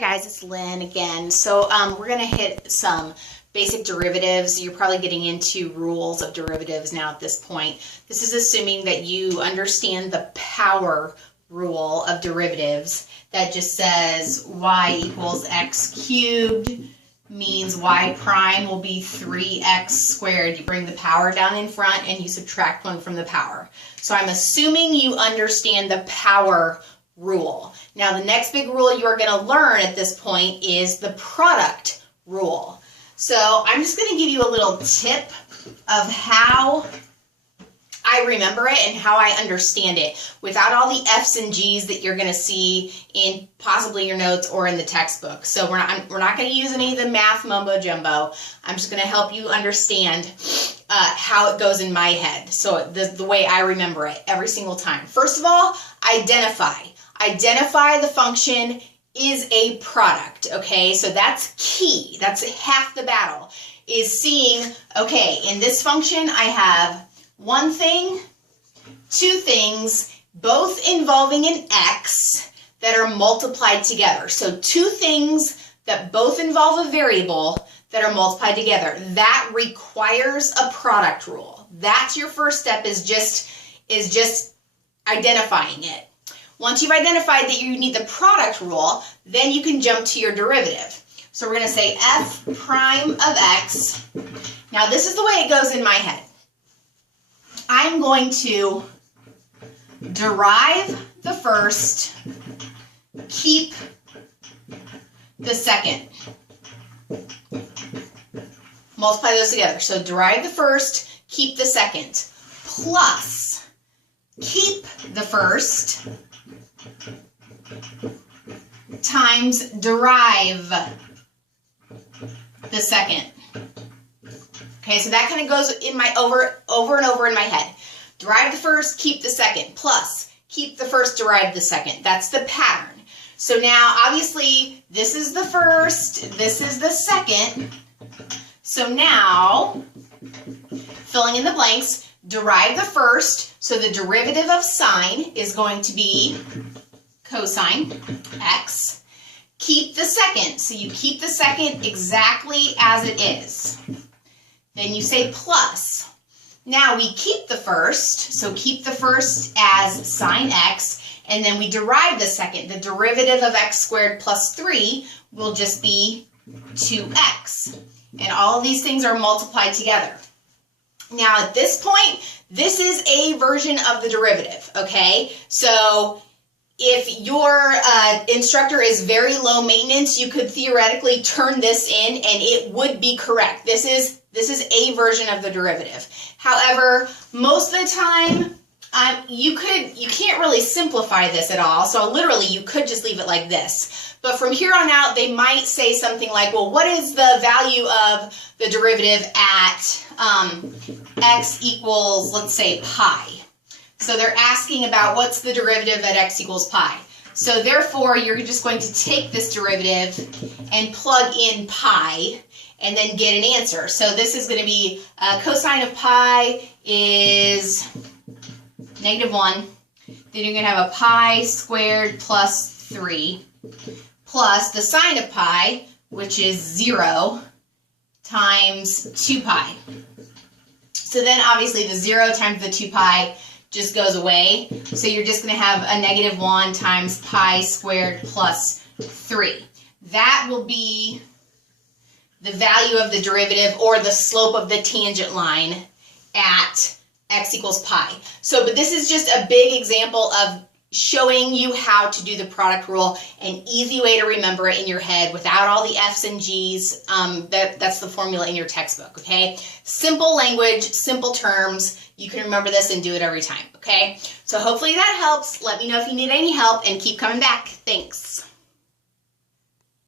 guys, it's Lynn again. So we're going to hit some basic derivatives. You're probably getting into rules of derivatives now at this point. This is assuming that you understand the power rule of derivatives that just says y equals x cubed means y prime will be 3x squared. You bring the power down in front and you subtract 1 from the power. So I'm assuming you understand the power rule. Now the next big rule you're going to learn at this point is the product rule. So I'm just going to give you a little tip of how I remember it and how I understand it without all the F's and G's that you're going to see in possibly your notes or in the textbook. So we're not going to use any of the math mumbo jumbo. I'm just going to help you understand how it goes in my head. So the way I remember it every single time. First of all, identify. Identify the function is a product, okay? So that's key. That's half the battle, is seeing, okay, in this function I have one thing, two things, both involving an x that are multiplied together. So two things that both involve a variable that are multiplied together. That requires a product rule. That's your first step, is just identifying it. Once you've identified that you need the product rule, then you can jump to your derivative. So we're going to say f prime of x. Now this is the way it goes in my head. I'm going to derive the first, keep the second. Multiply those together. So derive the first, keep the second, plus keep the first times derive the second. Okay, so that kind of goes in my over and over in my head. Derive the first, keep the second, plus keep the first, derive the second. That's the pattern. So now, obviously, this is the first, this is the second. So now, filling in the blanks, derive the first. So the derivative of sine is going to be cosine x. Keep the second. So you keep the second exactly as it is. Then you say plus. Now we keep the first, so keep the first as sine x, and then we derive the second. The derivative of x squared plus 3 will just be 2x. And all of these things are multiplied together. Now at this point, this is a version of the derivative, okay? So if your instructor is very low maintenance, you could theoretically turn this in and it would be correct. This is a version of the derivative. However, most of the time, you can't really simplify this at all. So literally, you could just leave it like this. But from here on out, they might say something like, well, what is the value of the derivative at x equals, let's say, pi? So they're asking about what's the derivative at x equals pi. So therefore, you're just going to take this derivative and plug in pi and then get an answer. So this is going to be cosine of pi is -1. Then you're going to have a pi squared plus 3 plus the sine of pi, which is 0, times 2 pi. So then obviously the 0 times the 2 pi just goes away. So you're just going to have a -1 times pi squared plus 3. That will be the value of the derivative, or the slope of the tangent line at x equals pi. So, but this is just a big example of showing you how to do the product rule, an easy way to remember it in your head without all the F's and G's. That's the formula in your textbook, okay? Simple language, simple terms. You can remember this and do it every time, okay? So hopefully that helps. Let me know if you need any help and keep coming back. Thanks.